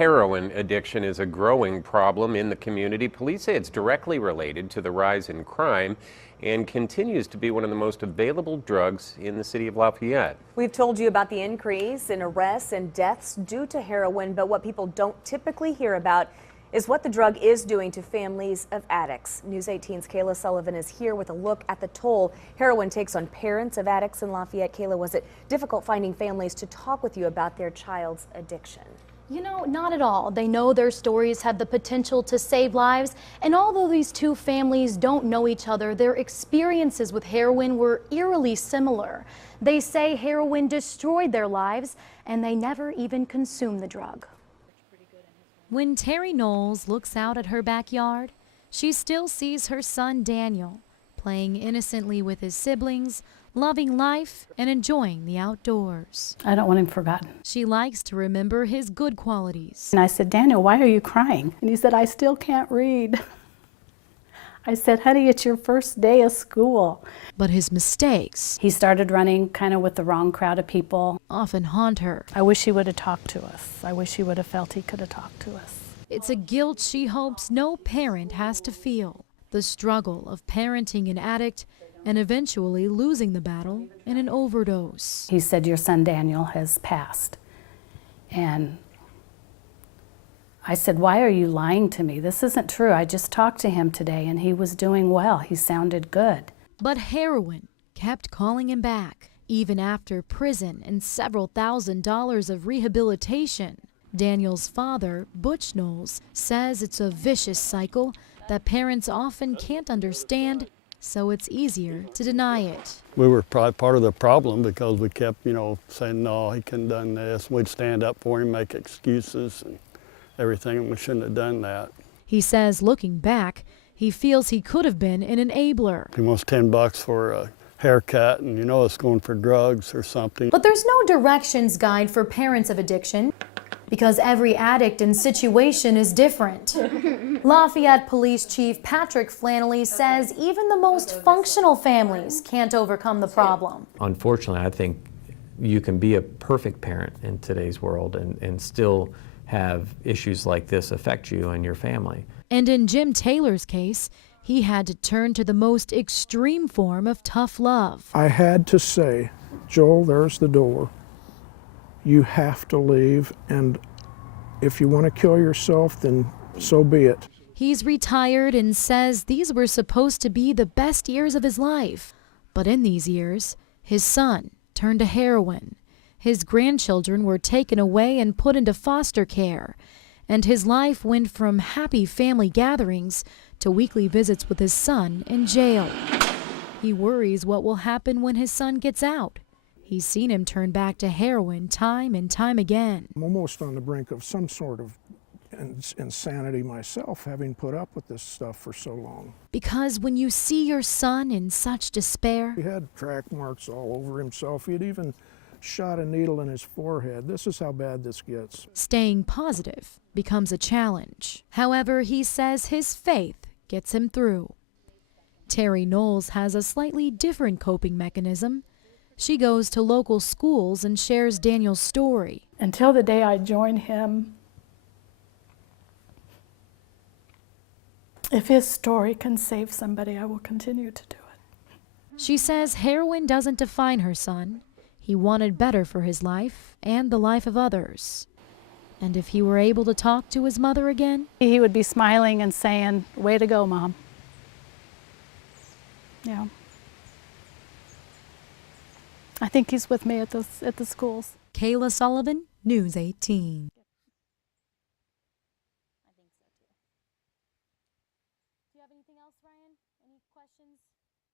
Heroin addiction is a growing problem in the community. Police say it's directly related to the rise in crime and continues to be one of the most available drugs in the city of Lafayette. We've told you about the increase in arrests and deaths due to heroin, but what people don't typically hear about is what the drug is doing to families of addicts. News 18's Kayla Sullivan is here with a look at the toll heroin takes on parents of addicts in Lafayette. Kayla, was it difficult finding families to talk with you about their child's addiction? You know, not at all. They know their stories have the potential to save lives, and although these two families don't know each other, their experiences with heroin were eerily similar. They say heroin destroyed their lives, and they never even consumed the drug. When Terry Knowles looks out at her backyard, she still sees her son Daniel playing innocently with his siblings, loving life and enjoying the outdoors. I don't want him forgotten. She likes to remember his good qualities. And I said, Daniel, why are you crying? And he said, I still can't read. I said, honey, it's your first day of school. But his mistakes, He started running kind of with the wrong crowd of people. often haunt her. I wish he would have talked to us. I wish he would have felt he could have talked to us. It's a guilt she hopes no parent has to feel. The struggle of parenting an addict and eventually losing the battle in an overdose. He said, your son Daniel has passed. And I said, why are you lying to me? This isn't true. I just talked to him today and he was doing well. He sounded good. But heroin kept calling him back, even after prison and several $1,000s of rehabilitation. Daniel's father, Butch Knowles, says it's a vicious cycle that parents often can't understand, so it's easier to deny it. We were probably part of the problem because we kept, saying, no, he couldn't have done this. We'd stand up for him, make excuses and everything, and we shouldn't have done that. He says, looking back, he feels he could have been an enabler. He wants $10 for a haircut, and it's going for drugs or something. But there's no directions guide for parents of addiction, because every addict and situation is different. Lafayette Police Chief Patrick Flannelly says even the most functional families can't overcome the problem. Unfortunately, I think you can be a perfect parent in today's world and still have issues like this affect you and your family. And in Jim Taylor's case, he had to turn to the most extreme form of tough love. I had to say, Joel, there's the door. You have to leave, and if you want to kill yourself, then so be it. He's retired and says these were supposed to be the best years of his life. But in these years, his son turned to heroin. His grandchildren were taken away and put into foster care. And his life went from happy family gatherings to weekly visits with his son in jail. He worries what will happen when his son gets out. He's seen him turn back to heroin time and time again. I'm almost on the brink of some sort of insanity myself, having put up with this stuff for so long. Because when you see your son in such despair, He had track marks all over himself. He had even shot a needle in his forehead. This is how bad this gets. staying positive becomes a challenge. However, he says his faith gets him through. Terry Knowles has a slightly different coping mechanism. She goes to local schools and shares Daniel's story. Until the day I join him, if his story can save somebody, I will continue to do it. She says heroin doesn't define her son. He wanted better for his life and the life of others. And if he were able to talk to his mother again, He would be smiling and saying, way to go, Mom. Yeah. I think he's with me at the schools. Kayla Sullivan, News 18. Do you have anything else, Ryan? Any questions?